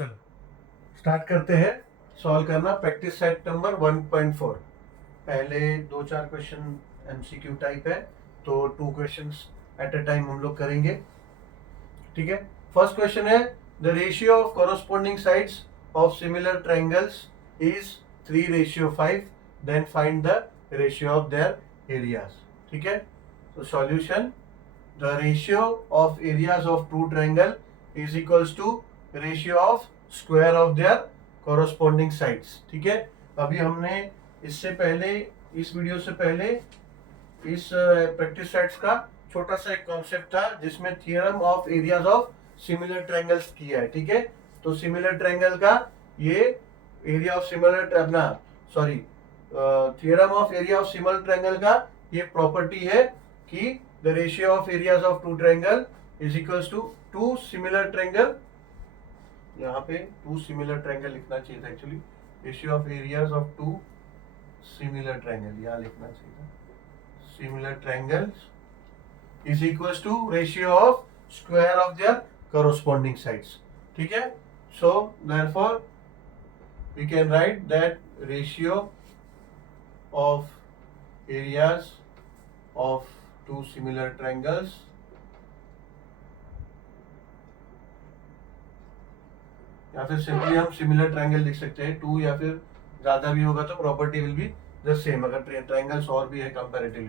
चलो स्टार्ट करते हैं सॉल्व करना। Practice set number 1.4। पहले 2-4 क्वेश्चन एमसीक्यू टाइप है, तो 2 क्वेश्चंस एट अ टाइम हम लोग करेंगे। ठीक है। फर्स्ट क्वेश्चन है the ratio of corresponding sides of similar triangles is 3:5। Then find the ratio of their areas. ठीक है। तो solution, the ratio of areas of two triangle is equals to ratio of square of their corresponding sides। ठीक है। अभी हमने इससे पहले, इस वीडियो से पहले, इस प्रैक्टिस सेट्स का छोटा सा एक कॉन्सेप्ट था जिसमें theorem of areas of similar triangles किया है। ठीक है। तो सिमिलर ट्रायंगल का ये एरिया ऑफ सिमिलर अपना sorry theorem of area of similar triangle का ये प्रॉपर्टी है कि the ratio of areas of two triangle is equals to two similar triangle। यहाँ पे two similar triangle लिखना चाहिए था actually. Ratio of areas of two similar triangle यहाँ लिखना चाहिए था। Similar triangles is equals to ratio of square of their corresponding sides. ठीक है। So therefore we can write that ratio of areas of two similar triangles या फिर simply हम similar triangle लिख सकते हैं। टू या फिर ज्यादा भी होगा तो property will be the same, अगर ट्रायंगल्स और भी है कंपैरेटिवली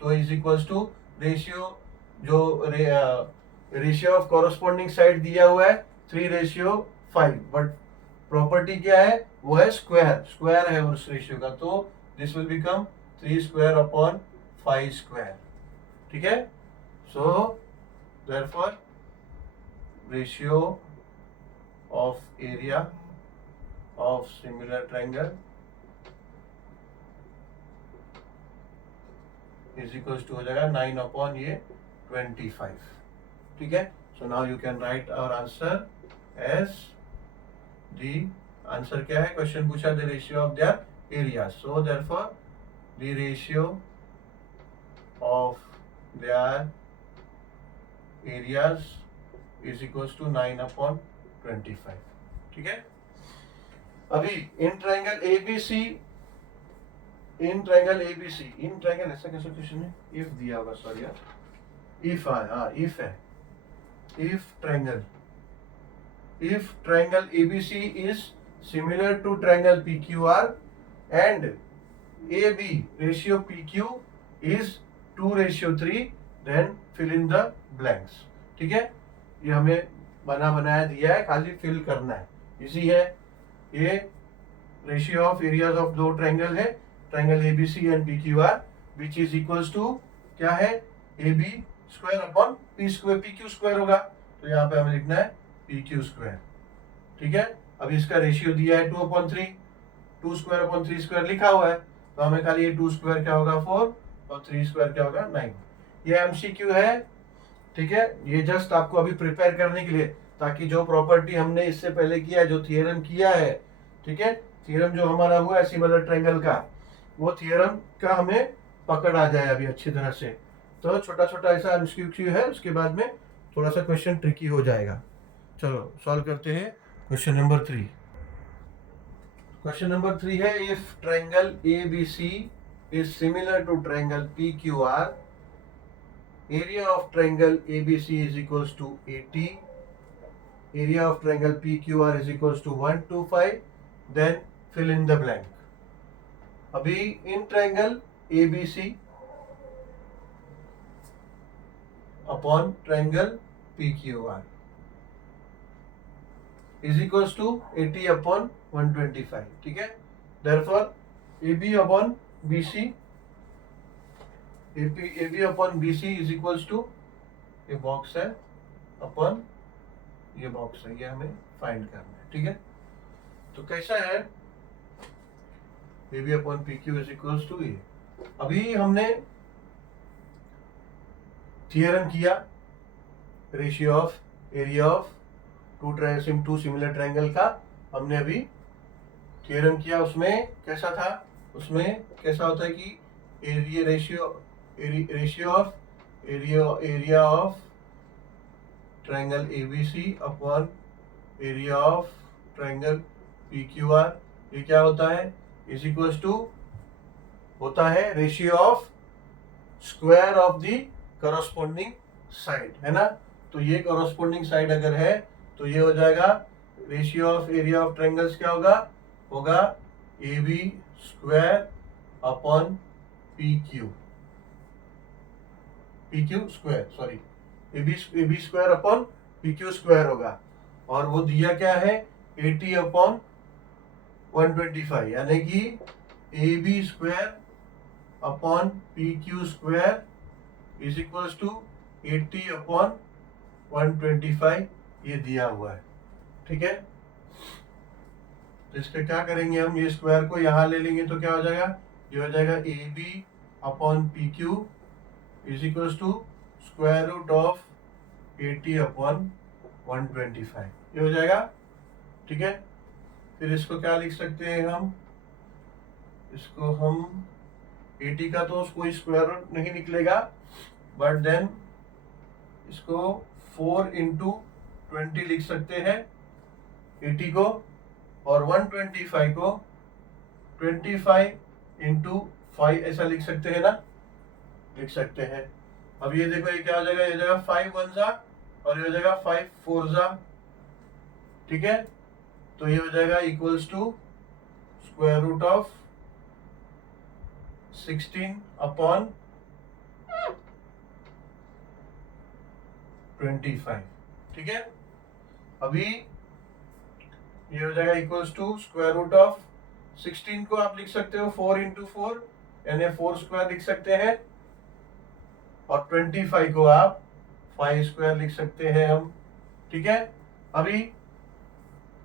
तो इज इक्वल्स टू रेशियो, जो रेशियो ऑफ कॉरस्पॉन्डिंग साइड दिया हुआ है 3:5, बट प्रॉपर्टी क्या है, वो है स्क्वायर। स्क्वायर है उस रेशियो का, तो दिस विल बिकम 3² / 5²। ठीक है। So therefore ratio of area of similar triangle is equals to हो जाएगा 9/25। ठीक है। So now you can write our answer as the answer क्या है, क्वेश्चन पूछा the ratio of their area. So therefore the ratio of their areas is equals to 9/25। ठीक है। अभी in triangle ABC, in triangle ऐसा कैसा question है, if दिया होगा, सॉरी यार, इफ इफ है, if triangle ABC is similar to triangle PQR and AB ratio PQ is 2:3, then fill in the blanks। ठीक है। ये हमें बनाया दिया है, खाली फिल करना है, इजी है। ये रेशियो ऑफ एरियाज ऑफ दो ट्रायंगल है, triangle ABC and PQR, which is equals to क्या है, AB square upon P square, PQ square होगा, तो यहाँ पे हमें लिखना है PQ स्क्वायर। ठीक है। अब इसका रेशियो दिया है 2/3, 2²/3² लिखा हुआ है, तो हमें खाली ये 2² क्या होगा 4 और 3² क्या होगा 9। ये एमसीक्यू है। ठीक है। ये जस्ट आपको अभी प्रिपेयर करने के लिए, ताकि जो प्रॉपर्टी हमने इससे पहले किया है, जो थियरम किया है, ठीक है, थियरम जो हमारा हुआ है सिमिलर ट्रायंगल का, वो थियरम का हमें पकड़ आ जाए अभी अच्छी तरह से। तो छोटा छोटा ऐसा एमसीक्यू है, उसके बाद में थोड़ा सा क्वेश्चन ट्रिकी हो जाएगा। चलो सॉल्व करते हैं क्वेश्चन नंबर 3। क्वेश्चन नंबर 3 है if triangle ABC is similar to triangle PQR, area of triangle ABC is equals to 80, area of triangle PQR is equals to 125, then fill in the blank। अभी in triangle ABC upon triangle PQR is equals to 80/125। ठीक है। therefore AB upon BC, AB upon BC is equals to, ये box है upon ये box है, ये हमें find करना है। ठीक है। तो कैसा है, AB upon PQ is equals to ये। अभी हमने थियरम किया ratio of area of two similar triangle का, हमने अभी थियरम किया। उसमें कैसा था, उसमें कैसा होता है कि area ratio of area of triangle ABC upon area of triangle P Q are, ये क्या होता है, इज इक्वल्स टू होता है ratio of square of the corresponding side, है ना। तो ये करस्पॉन्डिंग साइड अगर है तो ये हो जाएगा ratio of area of triangles, क्या होगा, होगा A B square upon P Q square, sorry A B square upon P Q square होगा। और वो दिया क्या है, 80 अपॉन 125, यानी कि A B square upon P Q square is equals to 80 upon 125, ये दिया हुआ है, ठीक है। तो इसका क्या करेंगे हम, ये स्क्वायर को यहाँ ले लेंगे तो क्या हो जाएगा, ये हो जाएगा A B upon P Q is equals to square root of 80 upon 125, ये हो जाएगा, ठीक है। फिर इसको क्या लिख सकते हैं हम, इसको हम 80 का तो कोई स्क्वायर रूट नहीं निकलेगा, बट देन इसको 4 इंटू 20 लिख सकते हैं 80 को, और 125 को 25 इंटू 5 ऐसा लिख सकते हैं ना, लिख सकते हैं। अब ये देखो ये क्या हो जाएगा, ये हो जाएगा 5 1 जा और ये हो जाएगा 5 4 जा, ठीक है। तो ये हो जाएगा equals to square root of 16 upon 25, ठीक है। अभी ये हो जाएगा equals to square root of 16 को आप लिख सकते हो 4 इंटू 4 यानी 4 स्क्वायर लिख सकते हैं, और 25 को आप 5 स्क्वायर लिख सकते हैं हम, ठीक है। अभी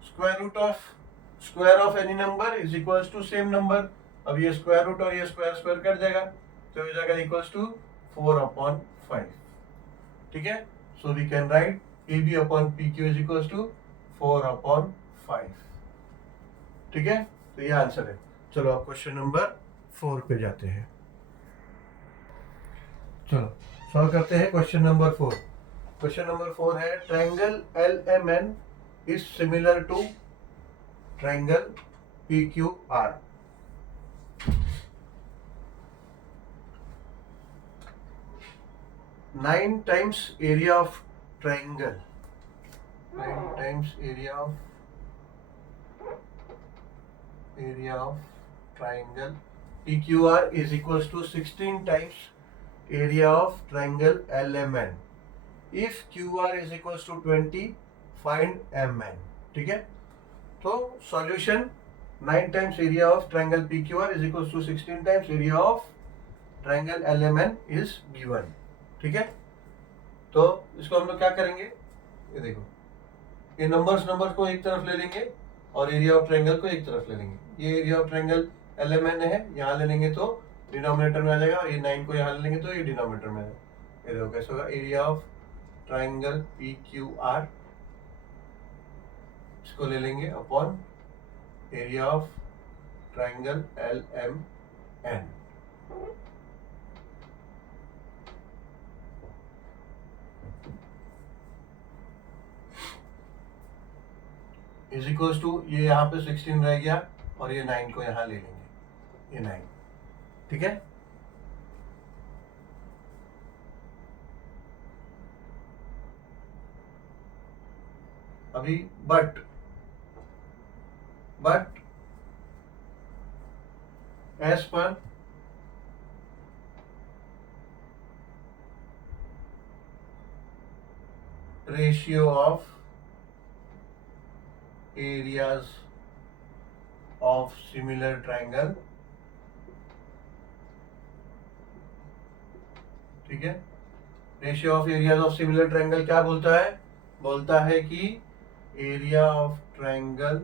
square of any number is equals to same number, अब ये स्क्वायर रूट और ये स्क्वायर स्क्वायर कट जाएगा तो हो जाएगा इक्वल्स टू 4 अपॉन 5, ठीक है। So we can write A B upon P Q is equals to 4 upon 5, ठीक है। तो ये आंसर है। चलो अब क्वेश्चन नंबर 4 पे जाते हैं। चलो सॉल्व करते हैं क्वेश्चन नंबर 4। क्वेश्चन नंबर 4 है triangle L M N is similar to triangle P Q R. Nine times area of triangle, 9 times area of triangle PQR is equals to 16 times area of triangle LMN. If QR is equals to 20, find MN, ठीक है। तो solution 9 times area of triangle PQR is equals to 16 times area of triangle LMN is given, ठीक है। तो इसको हम लोग क्या करेंगे, ये देखो ये नंबर्स को एक तरफ ले लेंगे और एरिया ऑफ ट्रायंगल को एक तरफ ले लेंगे। ये एरिया ऑफ ट्रायंगल LMN है, यहाँ ले लेंगे तो डिनोमिनेटर में आ जाएगा, और ये 9 को यहाँ ले लेंगे तो ये डिनोमिनेटर में आ जाएगा। ये देखो कैसे होगा, एरिया ऑफ ट्रायंगल PQR इसको ले लेंगे upon area of triangle LMN, is equals to ये यहाँ पे 16 रह गया और ये 9 को यहाँ ले लेंगे, ये 9, ठीक है। अभी but as per ratio of areas of similar triangle, ठीक है। Ratio of areas of similar triangle क्या बोलता है, बोलता है कि area of triangle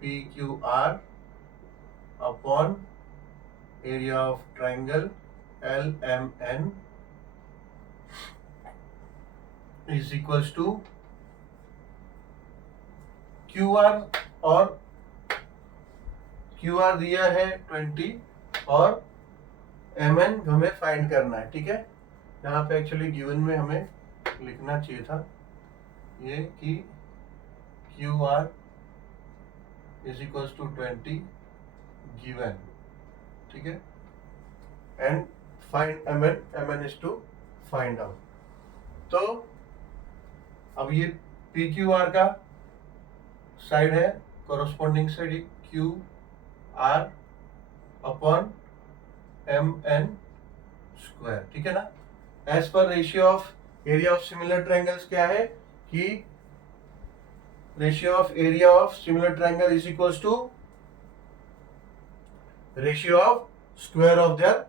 PQR upon area of triangle LMN is equals to QR, और QR दिया है 20 और MN हमें फाइंड करना है, ठीक है। यहाँ पे एक्चुअली गिवन में हमें लिखना चाहिए था ये कि Q R is equal to 20 given, ठीक है, and find M N is to find out. तो अब ये पी क्यू आर का साइड है, corresponding side Q R upon M N square, ठीक है ना। As per ratio of area of similar triangles क्या है कि ratio of area of similar triangle is equals to ratio of square of their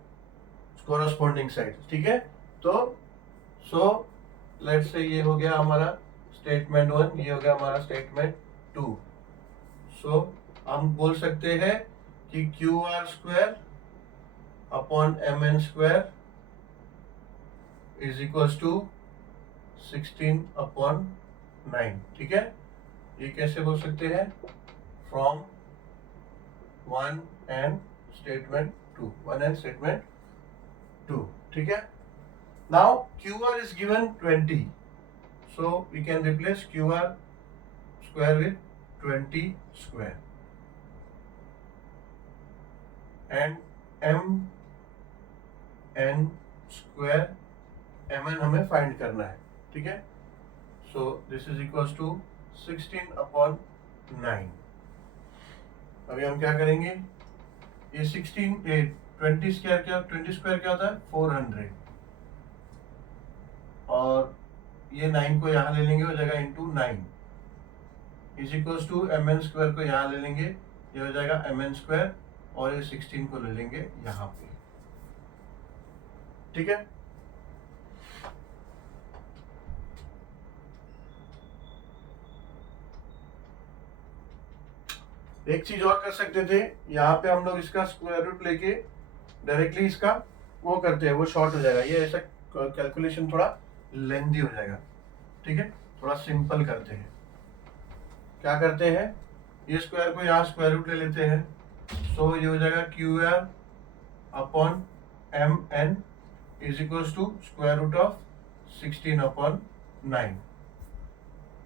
corresponding side, ठीक है। तो so let's say ये हो गया हमारा स्टेटमेंट 1, ये हो गया हमारा स्टेटमेंट 2। सो हम बोल सकते हैं कि Q R square upon M N square is equals to 16 upon 9, ठीक है। ये कैसे बोल सकते हैं, फ्रॉम 1 एंड स्टेटमेंट 2, ठीक है। Now Q R is given 20, so we can replace QR square with 20 square and MN square, MN हमें फाइंड करना है, ठीक है। so this is equals to 16 upon 9। अभी हम क्या करेंगे, ये 20 स्क्वायर क्या होता है 400, और ये 9 को यहाँ ले लेंगे, हो जाएगा into 9 is equals to M N square को यहाँ ले लेंगे, ये हो जाएगा एम एन स्क्वायर, और ये 16 को ले लेंगे यहाँ पे, ठीक है। एक चीज और कर सकते थे, यहाँ पे हम लोग इसका स्क्वायर रूट लेके डायरेक्टली इसका वो करते हैं, वो शॉर्ट हो जाएगा, ये ऐसा कैलकुलेशन थोड़ा लेंदी हो जाएगा, ठीक है। थोड़ा सिंपल करते हैं, क्या करते हैं, ये स्क्वायर को यहाँ स्क्वायर रूट ले लेते हैं, सो ये हो जाएगा Q R upon M N is equals to square root of 16 upon 9।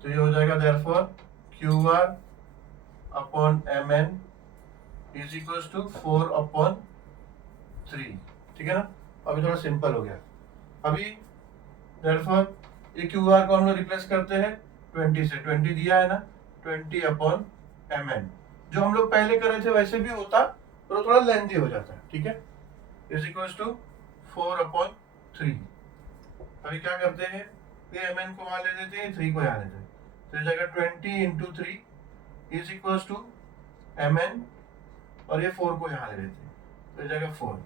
तो ये हो जाएगा therefore Q R upon M N is equals to 4 upon 3, ठीक है ना। अभी थोड़ा सिंपल हो गया। अभी देयरफॉर ये क्यू आर को हम लोग रिप्लेस करते हैं 20 से, 20 दिया है ना, 20 अपॉन एम एन, जो हम लोग पहले कर रहे थे वैसे भी होता, पर थोड़ा लेंथी हो जाता है, ठीक है। Is equals to 4 upon 3। अभी क्या करते हैं, ये एम एन को वहां ले देते हैं, 3 को यहाँ लेते हैं, तो ये जाएगा 20 into 3 is equals to M N, और ये 4 को यहाँ ले लेते हैं, तो ये जाएगा 4।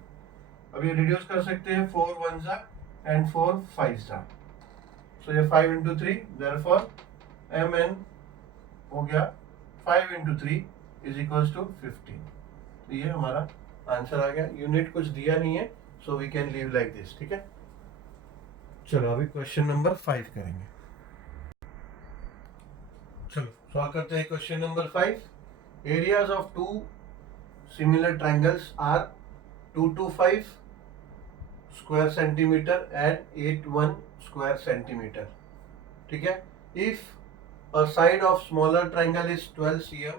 अभी रिड्यूस कर सकते हैं, 4 1 जा एंड 4 5 जा, सो ये 5 इंटू 3, देयरफॉर एम एन हो गया 5 इंटू 3 इज इक्वल्स टू 15। तो ये हमारा आंसर आ गया। यूनिट कुछ दिया नहीं है, so we can leave like this, ठीक है। चलो अभी क्वेश्चन नंबर 5 करेंगे। चलो सॉल्व करते हैं question number 5। Areas of two similar triangles are 225 square centimetre and 81 square centimetre, ठीक है। If a side of smaller triangle is 12 cm,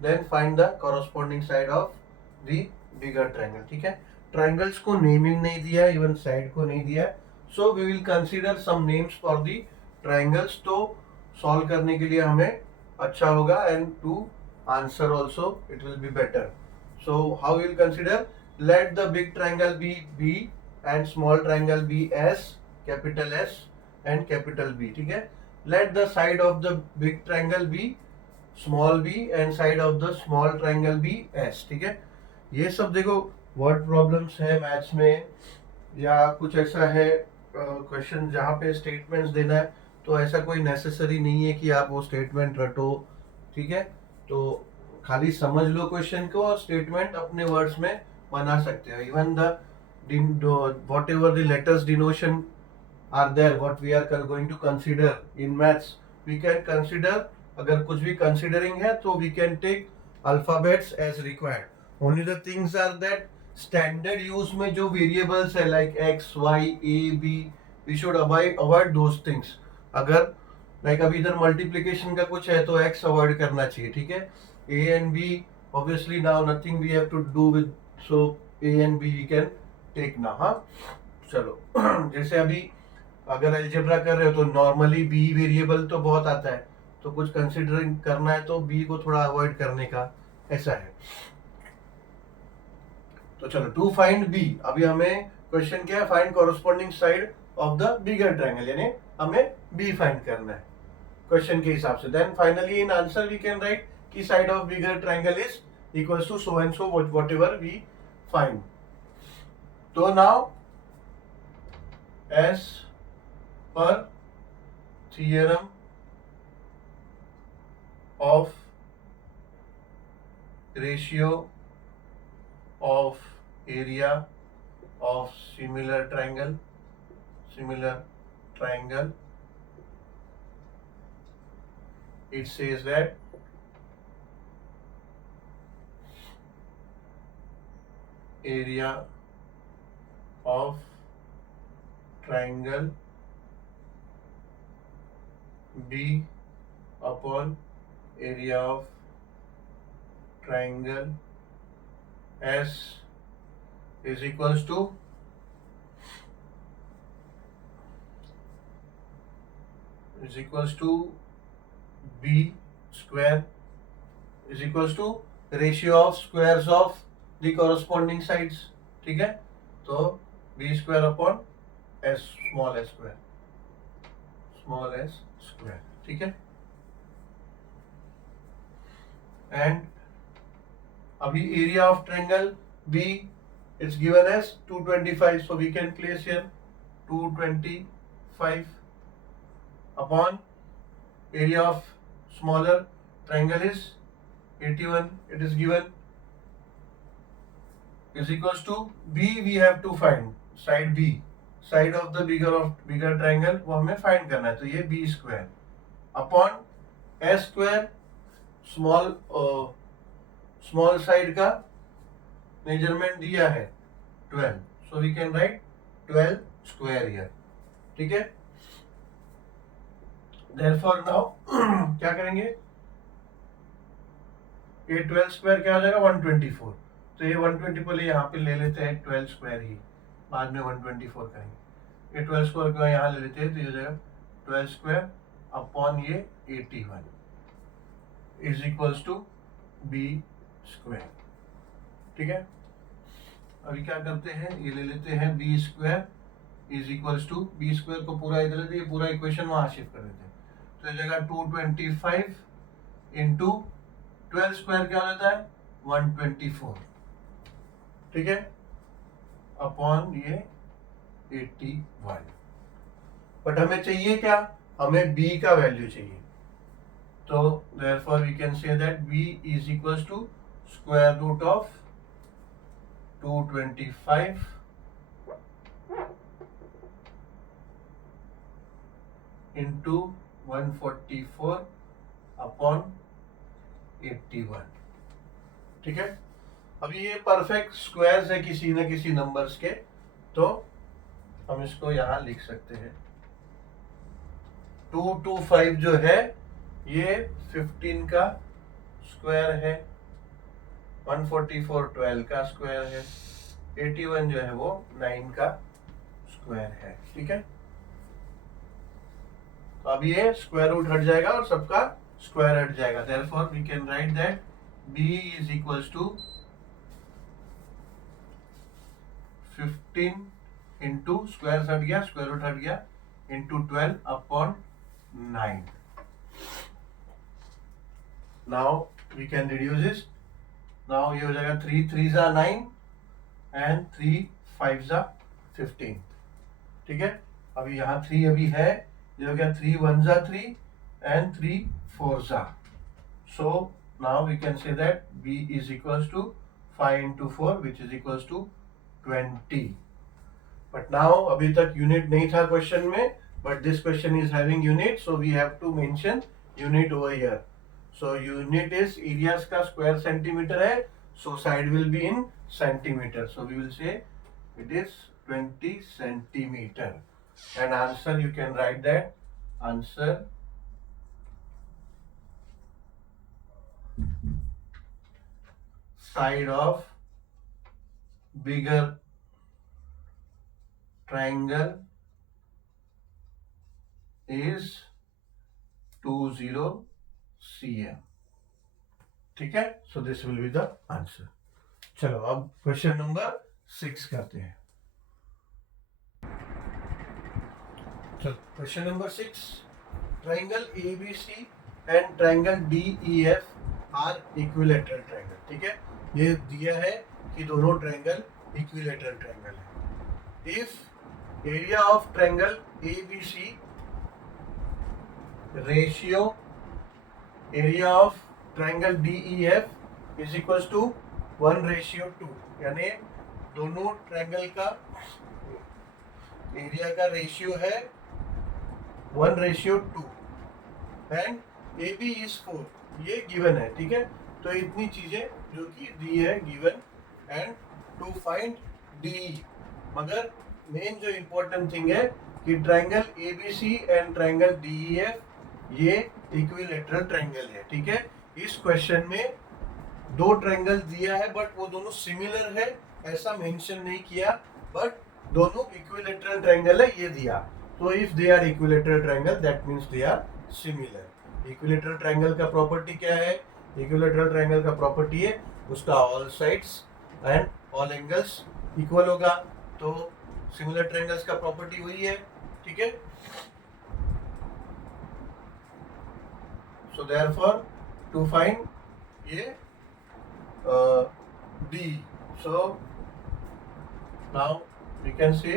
then find the corresponding side of the bigger triangle, ठीक है। Triangles को naming नहीं दिया है, even side को नहीं दिया है, so we will consider some names for the triangles. तो सॉल्व करने के लिए हमें अच्छा होगा, and to answer also it will be better. So how will consider, let the big triangle be B and small triangle be S, capital S and capital B, ठीक है। Let the side of the big triangle be small b and side of the small triangle be s, ठीक है। ये सब देखो word problems है maths में, या कुछ ऐसा है क्वेश्चन जहाँ पे स्टेटमेंट्स देना है, तो ऐसा कोई नेसेसरी नहीं है कि आप वो स्टेटमेंट रटो, ठीक है। तो खाली समझ लो क्वेश्चन को, और स्टेटमेंट अपने वर्ड्स में बना सकते हो। Even the what ever the letters डिनोशन are there, what we are going to consider in maths, we can consider, अगर कुछ भी considering है तो we can take alphabets as required. Only the things are that standard use में जो variables है like x, y, a, b, we should avoid those things. अगर like अभी इधर मल्टीप्लीकेशन का कुछ है तो x अवॉइड करना चाहिए, ठीक है। a and b obviously now nothing we have to do with, so a and b we can take now, हाँ। चलो जैसे अभी अगर अलजेब्रा कर रहे हो तो नॉर्मली b वेरिएबल तो बहुत आता है, तो कुछ कंसिडरिंग करना है तो b को थोड़ा अवॉइड करने का, ऐसा है। तो चलो टू फाइंड b, अभी हमें क्वेश्चन क्या है, find corresponding side of the bigger triangle, यानी हमें b फाइंड करना है क्वेश्चन के हिसाब से। Then finally in answer we can write कि side of bigger triangle is equals to so and so whatever we find. तो now as per theorem of ratio of area of similar triangle it says that area of triangle B upon area of triangle S is equals to b square is equals to ratio of squares of the corresponding sides, ठीक है। तो b square upon s small s square, ठीक है। And अभी area of triangle b is given as 225, so we can place here 225 upon area of smaller triangle is 81, it is given, is equals to b we have to find side b, side of the bigger triangle वो हमें find करना है, तो ये b square upon s square small side का measurement दिया है 12, so we can write 12 square here, ठीक है। Therefore now क्या करेंगे, ये 12 स्क्वायर क्या हो जाएगा 124, तो ये 124 यहाँ पे ले लेते हैं 12 स्क्वायर ही, बाद में 124 करेंगे। ये 12 स्क्वायर को यहाँ ले लेते हैं तो ये हो जाएगा 12 स्क्वायर अपॉन ये 81 is equals to B square, ठीक है। अभी क्या करते हैं, ये ले लेते हैं B square is equals to, B square को पूरा इधर लेते हैं, पूरा इक्वेशन वहां शिफ्ट कर देते हैं, तो जगह 225 इंटू 12 स्क्वायर क्या हो जाता है 124, ठीक है, अपॉन ये 81। बट हमें चाहिए क्या, हमें b का वैल्यू चाहिए, तो therefore we can say that b is equals to square root of 225 into 144 upon 81, ठीक है। अभी ये परफेक्ट स्क्वायर्स है किसी न किसी नंबर्स के, तो हम इसको यहां लिख सकते हैं। 225 जो है ये 15 का स्क्वायर है, 144 12 का स्क्वायर है, 81 जो है वो 9 का स्क्वायर है, ठीक है। तो अब ये स्क्वायर रूट हट जाएगा और सबका स्क्वायर हट जाएगा, therefore we can write that b is equals to 15 into square हट गया, स्क्वायर रूट हट गया, into 12 upon 9। Now we can reduce this, now ये हो जाएगा 3 3 जा 9 एंड 3 5 जा 15, ठीक है। अभी यहाँ 3 अभी है, ये हो गया 3 1 जा 3 एंड 3 4 जा, so now we can say that b is equals to 5 into 4 which is equals to 20। but now अभी तक यूनिट नहीं था क्वेश्चन में, but this question is having unit, so we have to mention unit over here। so unit is areas का square centimetre है, so side will be in centimeter, so we will say it is 20 centimeter, and answer you can write that answer side of bigger triangle is 20 cm. ठीक है, so this will be the answer. चलो अब question number 6 करते हैं. चलो question number 6. Triangle ABC and triangle DEF are equilateral triangle. ठीक है, ये दिया है कि दोनों ट्राइंगल इक्विलेटरल ट्राइंगल है. If area of triangle ABC ratio area of triangle DEF is equal to 1:2, यानी दोनों ट्राइंगल का एरिया का रेशियो है 1:2 एंड AB इज 4. ये गिवन है. ठीक है, तो इतनी चीजें जो कि दी है given and to find DE. मगर मेन जो इम्पोर्टेंट थिंग है कि triangle ABC and triangle DEF ये इक्विलेटरल ट्राइंगल है. ठीक है, इस क्वेश्चन में दो ट्राइंगल दिया है बट वो दोनों सिमिलर है ऐसा मेंशन नहीं किया, बट दोनों इक्विलेटरल ट्राइंगल है ये दिया. तो if they are equilateral triangle that means they are similar. Equilateral triangle का प्रॉपर्टी क्या है? इक्विलेटरल ट्राइंगल का प्रॉपर्टी है उसका all sides and all angles equal होगा. तो सिमिलर ट्राइंगल्स का प्रॉपर्टी वही है. ठीक है, सो देयरफॉर टू फाइंड ये D, so now we can say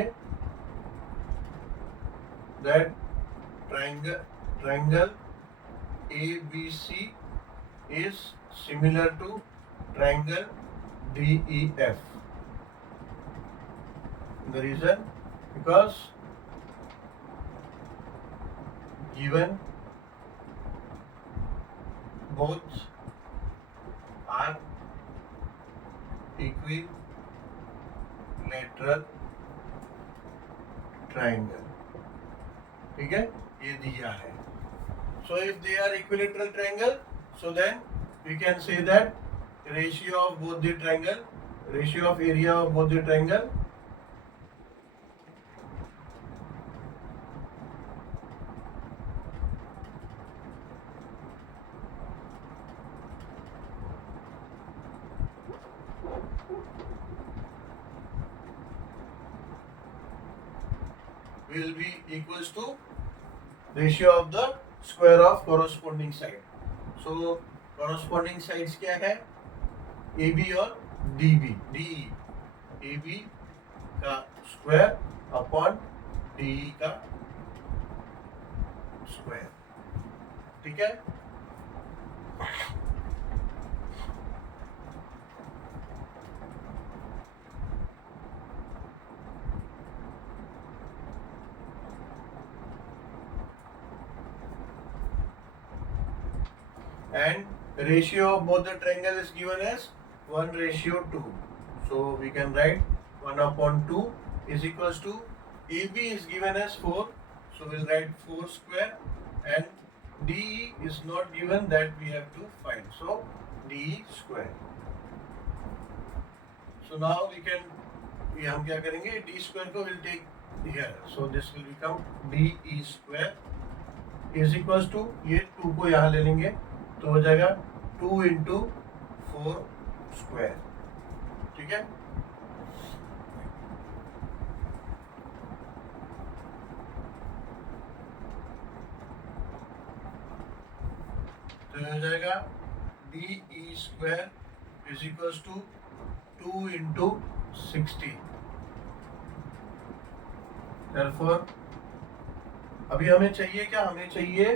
that triangle ABC is similar to triangle DEF. The reason, because given both are equilateral triangle. ठीक है, ये दिया है. So if they are equilateral triangle, so then we can say that ratio of both the triangle, ratio of area of both the triangle will be equals to ratio of the square of corresponding side. So corresponding sides क्या है? AB और DE. AB का square upon DE का square. ठीक है, and ratio of both the triangle is given as 1:2. So we can write 1/2 is equals to AB is given as 4, so we'll write 4 square, and DE is not given, that we have to find, so DE square. So now we can, ये हम क्या करेंगे, D square को will take here, so this will become DE square is equals to, ये 2 को यहाँ ले लेंगे तो हो जाएगा 2 into 4 स्क्वायर. ठीक है, तो हो जाएगा DE square is equals to 2 into 60. therefore अभी हमें चाहिए क्या? हमें चाहिए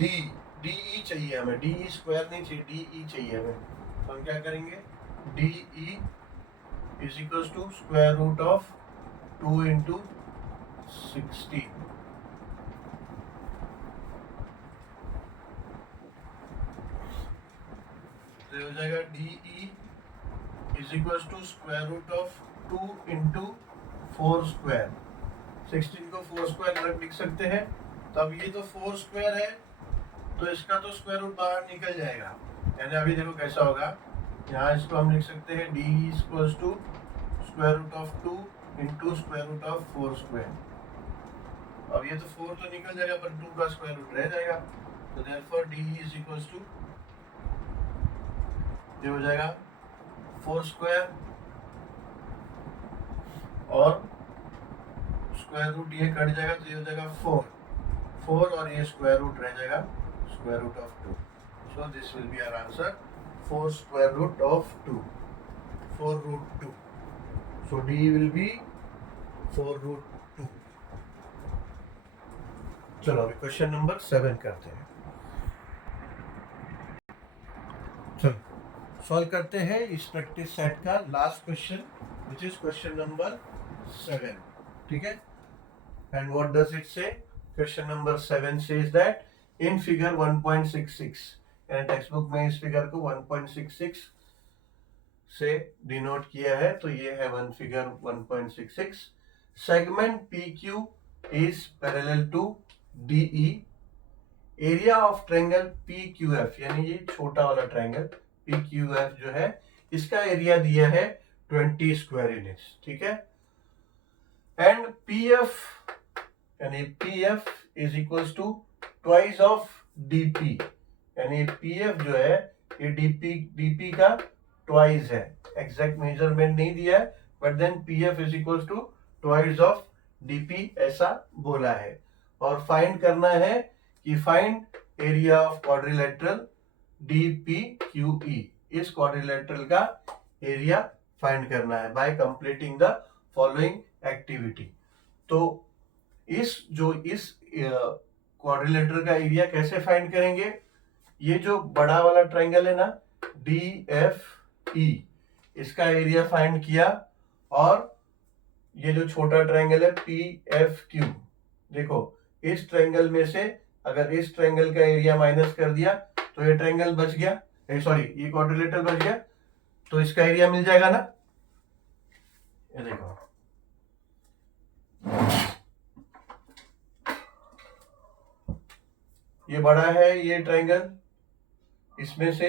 DE चाहिए हमें, DE स्क्वायर नहीं चाहिए, DE चाहिए हमें. तो हम क्या करेंगे, DE is equals to square root of 2 into 60. तो हो जाएगा DE is equals to square root of 2 into 4 square. 16 को 4 स्क्वायर लिख सकते हैं. तो अब ये तो 4 स्क्वायर है तो इसका तो स्क्वायर रूट बाहर निकल जाएगा, यानी अभी देखो कैसा होगा, यहाँ इसको हम लिख सकते हैं d equals to square root of 2 into square root of 4 square. अब ये तो 4 तो निकल जाएगा पर 2 का स्क्वायर रूट रह जाएगा, तो therefore d is equals to ये हो जाएगा 4 स्क्वायर और स्क्वायर रूट ये कट जाएगा तो ये हो जाएगा 4 और ये स्क्वायर रूट रह जाएगा square root of 2। So this will be our answer 4 square root of 2, 4 root 2। So d will be 4 root 2। चलो अभी क्वेश्चन नंबर 7 करते हैं। चलो सॉल्व करते हैं इस प्रैक्टिस सेट का last question which is question number 7। ठीक है, एंड व्हाट डज इट से? Question number 7 says that in figure 1.66, यानी टेक्स्ट बुक में इस फिगर को 1.66 से डिनोट किया है, तो ये है one figure 1.66। Segment PQ is parallel to DE। Area of triangle PQF, यानी ये छोटा वाला ट्रायंगल PQF जो है इसका एरिया दिया है 20 स्क्वायर यूनिट्स। ठीक है, एंड PF यानी PF is equals to twice of DP, यानी PF जो है ये DP का ट्वाइस है। एग्जैक्ट मेजरमेंट नहीं दिया है but then PF is equals to twice of DP ऐसा बोला है। और फाइंड करना है कि find area of quadrilateral DPQE, इस क्वाड्रिलेटरल का एरिया फाइंड करना है by completing the following activity. तो इस क्वाड्रिलेटरल का एरिया कैसे फाइंड करेंगे? ये जो बड़ा वाला ट्रायंगल है ना DFE, इसका एरिया फाइंड किया, और ये जो छोटा ट्रायंगल है PFQ, देखो इस ट्रायंगल में से अगर इस ट्रायंगल का एरिया माइनस कर दिया तो ये ट्रायंगल बच गया, सॉरी ये क्वाड्रिलेटरल बच गया, तो इसका एरिया मिल जाएगा ना। ये देखो ये बड़ा है ये ट्रायंगल, इसमें से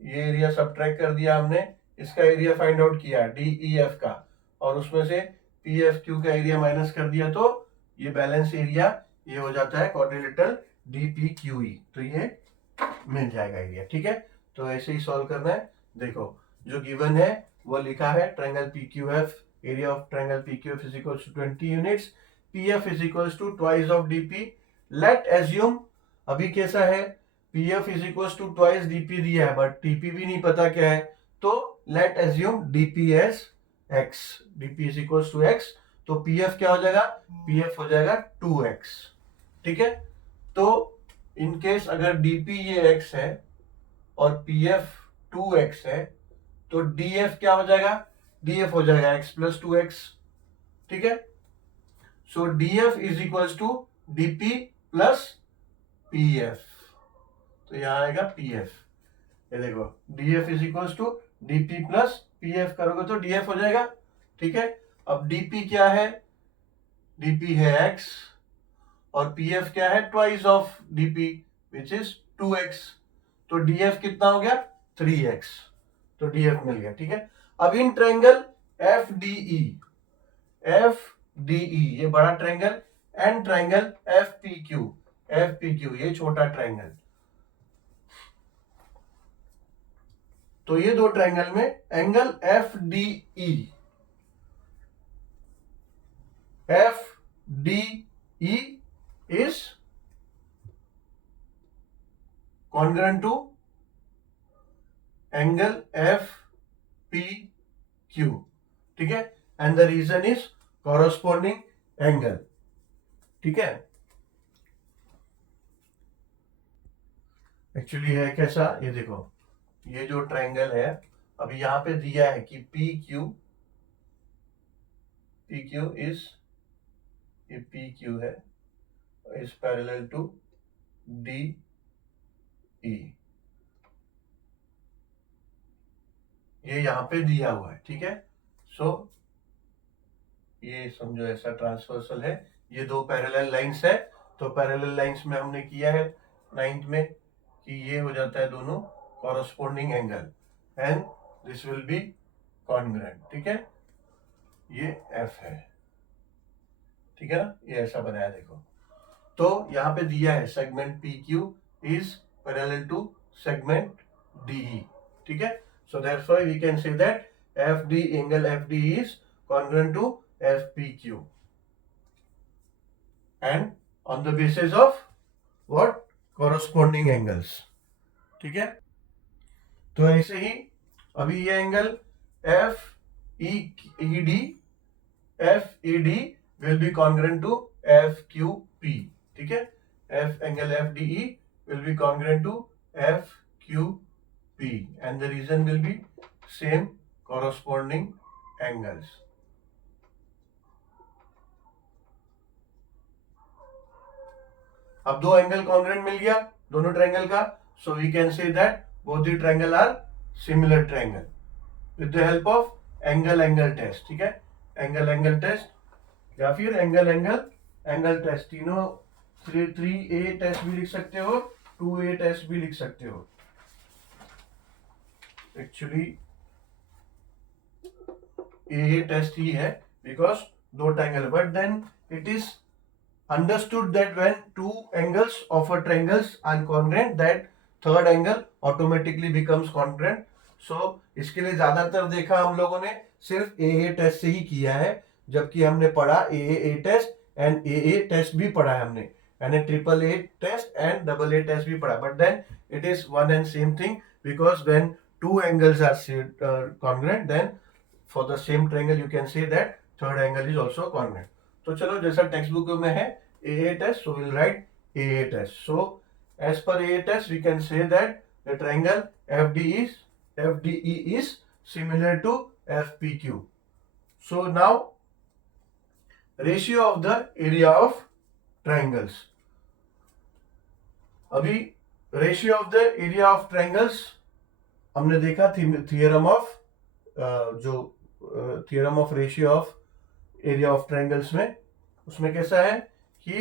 ये एरिया सब्ट्रैक्ट कर दिया हमने, इसका एरिया फाइंड आउट किया DEF का, और उसमें से PFQ का एरिया माइनस कर दिया, तो ये बैलेंस एरिया ये हो जाता है क्वाड्रिलेटरल DPQE, तो ये मिल जाएगा एरिया। ठीक है, तो ऐसे ही सॉल्व करना है। देखो जो गिवन है वो लिखा है triangle PQF, area of triangle PQF is equals to 20 units, PF is equals to twice of DP। Let assume, अभी कैसा है, PF is equals to twice DP दिया है बट DP भी नहीं पता क्या है, तो let assume DP as x, DP is equals to x, तो PF क्या हो जाएगा? PF हो जाएगा 2x। ठीक है, तो इन केस अगर DP ये x है और PF 2x है, तो DF क्या हो जाएगा? DF हो जाएगा x प्लस 2x। ठीक है, so DF is equals to DP plus PF, तो यहां आएगा PF। ये देखो DF is equals to DP plus PF करोगे तो DF हो जाएगा। ठीक है, अब DP क्या है? DP है x और PF क्या है? Twice of DP which is 2x, तो DF कितना हो गया? 3x, तो DF मिल गया। ठीक है, अब इन ट्रायंगल FDE ये बड़ा ट्रायंगल एंड ट्रायंगल FPQ ये छोटा ट्रायंगल, तो ये दो ट्रायंगल में angle FDE is congruent to angle FPQ। ठीक है, and the reason is corresponding angle. ठीक है, एक्चुअली है कैसा, ये देखो ये जो ट्रायंगल है अभी यहां पे दिया है कि PQ इज, ये PQ है इज पैरेलल टू DE, ये यहां पे दिया हुआ है। ठीक है, सो ये समझो ऐसा ट्रांसवर्सल है, ये दो पैरेलल लाइंस है, तो पैरेलल लाइंस में हमने किया है 9th में कि ये हो जाता है दोनों corresponding angle and this will B congruent, ठीक है। ये एफ है, ठीक है ना, ये ऐसा बनाया देखो। तो यहाँ पे दिया है segment P Q is parallel to segment DE, ठीक है। So therefore we can say that F D angle F D is congruent to F P Q and on the basis of what, corresponding angles, ठीक है। तो ऐसे ही अभी ये angle F E D will be congruent to FQP, ठीक है। F angle FDE will be congruent to FQP and the reason will be same corresponding angles. अब दो एंगल कॉन्ग्रुएंट मिल गया दोनों ट्रायंगल का, so we can say that both the triangle are similar triangle with the help of angle test, ठीक है। Angle test या फिर angle test, तीनों 3A टेस्ट भी लिख सकते हो, 2A टेस्ट भी लिख सकते हो। एक्चुअली AA टेस्ट ही है बिकॉज दो triangle, but then it is understood that when two angles of a triangles are congruent that third angle automatically becomes congruent. So इसके लिए ज्यादातर देखा हम लोगों ने सिर्फ AA टेस्ट से ही किया है, जबकि हमने पढ़ा AA test and AA test भी पढ़ा है हमने, यानी triple A test and double A test भी पढ़ा, but then it is one and same thing because when two angles are congruent then for the same triangle you can say that third angle is also congruent. तो चलो जैसा text book में है AA test, so will write AA test. So as per AA test we can say that the triangle FDE is similar to FPQ. So now ratio of the area of triangles. अभी ratio of the area of triangles हमने देखा theorem of theorem of ratio of area of triangles में, उसमें कैसा है कि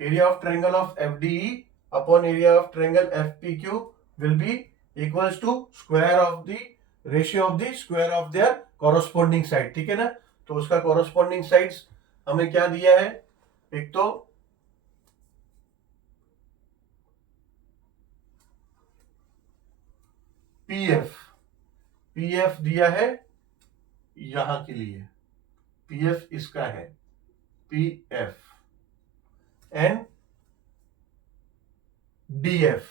area of triangle of FDE upon area of triangle FPQ will be equals to square of the ratio of the square of their corresponding side, ठीक है ना। तो उसका कॉरस्पॉन्डिंग साइड्स हमें क्या दिया है, एक तो PF दिया है यहां के लिए, PF इसका है PF एंड DF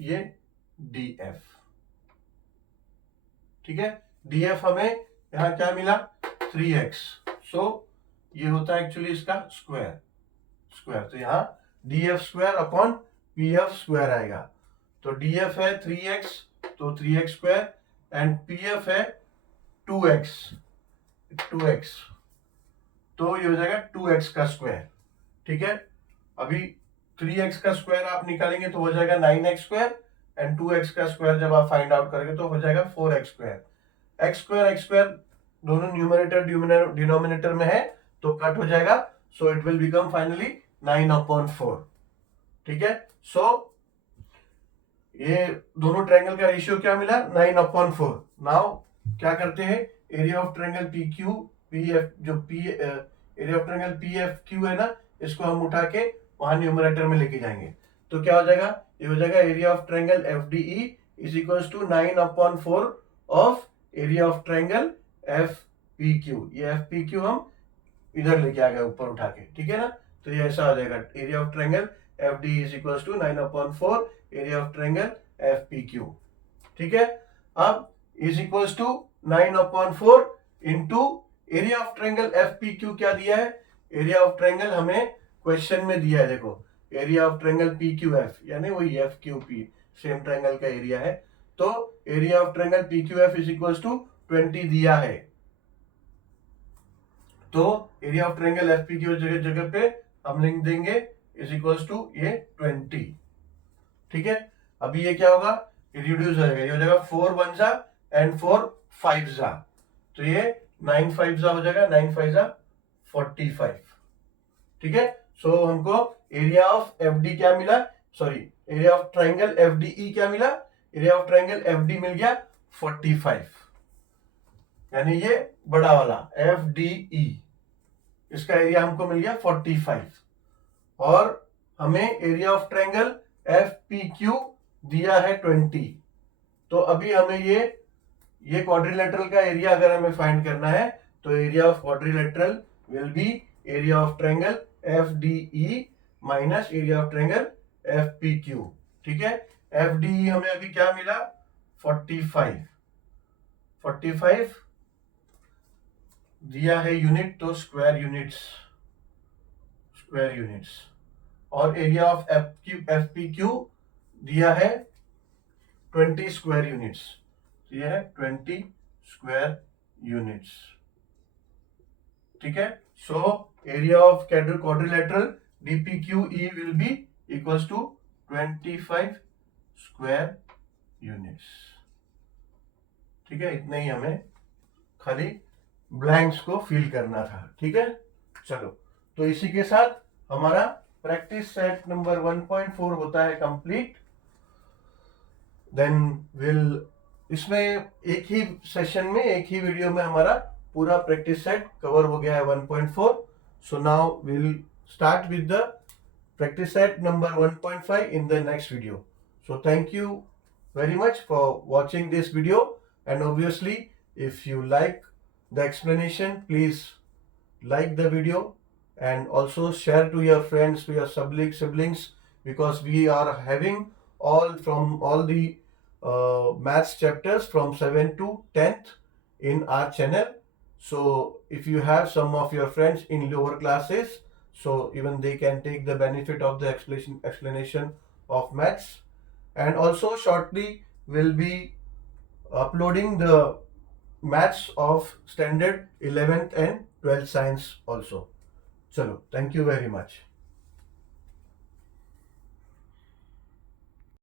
ये DF, ठीक है। DF हमें यहां क्या मिला 3x, सो ये होता है एक्चुअली इसका स्क्वायर, तो यहां DF square upon PF square आएगा। तो DF है 3x तो 3x स्क्वायर एंड PF है 2x, तो ये हो जाएगा 2x का स्क्वायर, ठीक है। अभी 3x का स्क्वायर आप निकालेंगे तो हो जाएगा 9x स्क्वायर एंड 2x का स्क्वायर जब आप फाइंड आउट करेंगे तो हो जाएगा 4x स्क्वायर। x स्क्वायर दोनों न्यूमरेटर डिनोमिनेटर में है तो कट हो जाएगा, so it will become finally 9/4, ठीक है। सो ये दोनों ट्रायंगल का रेशियो क्या मिला 9/4। नाउ क्या करते हैं, area of triangle PQ PF जो एरिया ऑफ ट्रायंगल PFQ है ना, इसको हम उठा के वहां न्यूमरेटर में लेके जाएंगे तो क्या हो जाएगा, ये हो जाएगा area of triangle FDE is equals to 9/4 of area of triangle FPQ। ये FPQ हम इधर लेके आ गए ऊपर उठा के, ठीक है ना। तो ये ऐसा हो जाएगा area of triangle FDE is equals to 9/4 area of triangle FPQ, ठीक है। अब is equals to 9/4 into area of triangle FPQ क्या दिया है, एरिया ऑफ ट्रायंगल हमें क्वेश्चन में दिया है, देखो एरिया ऑफ ट्रायंगल PQF यानी वही FQP सेम ट्रायंगल का एरिया है, तो area of triangle PQF is equals to 20 दिया है, तो एरिया ऑफ ट्रायंगल FPQ जगह पे हम लिख देंगे इज इक्वल्स टू ये 20, ठीक है। अभी ये क्या होगा, रिड्यूस हो जाएगा, ये हो जाएगा 4 1 जा एंड 4 5 जा, तो ये 9 5 जा हो जाएगा, 9 5 जा 45, ठीक है। सो हमको एरिया ऑफ FD क्या मिला, sorry, area of triangle F D E क्या मिला, area of triangle F D मिल गया 45, यानी ये बड़ा वाला एफ डी ई, इसका एरिया हमको मिल गया 45, और हमें area of triangle F P Q दिया है 20। तो अभी हमें ये क्वाड्रिलेटरल का एरिया अगर हमें फाइंड करना है तो area of quadrilateral will be area of triangle F D E minus area of triangle F P Q. ठीक है, एफ डी ई हमें अभी क्या मिला 45, 45 दिया है यूनिट तो स्क्वायर यूनिट्स, स्क्वायर यूनिट्स, और area of F P Q दिया है 20 स्क्वायर यूनिट्स, ये है 20 स्क्वायर यूनिट्स। ठीक है, so area of quadrilateral DPQE will be equals to 25 square units. ठीक है, इतना ही हमें खाली ब्लैंक्स को फिल करना था। ठीक है, चलो, तो इसी के साथ हमारा प्रैक्टिस सेट नंबर 1.4 होता है कंप्लीट। देन विल, इसमें एक ही सेशन में, एक ही वीडियो में हमारा पूरा प्रैक्टिस सेट कवर हो गया है 1.4। So now will start with the practice set number 1.5 in the next video. So thank you very much for watching this video, and obviously if you like the explanation, please like the video and also share to your friends, to your siblings, because we are having all the maths chapters from 7th to 10th in our channel. So if you have some of your friends in lower classes, so even they can take the benefit of the explanation of maths. And also shortly we'll be uploading the maths of standard 11th and 12th science also. Chalo, thank you very much.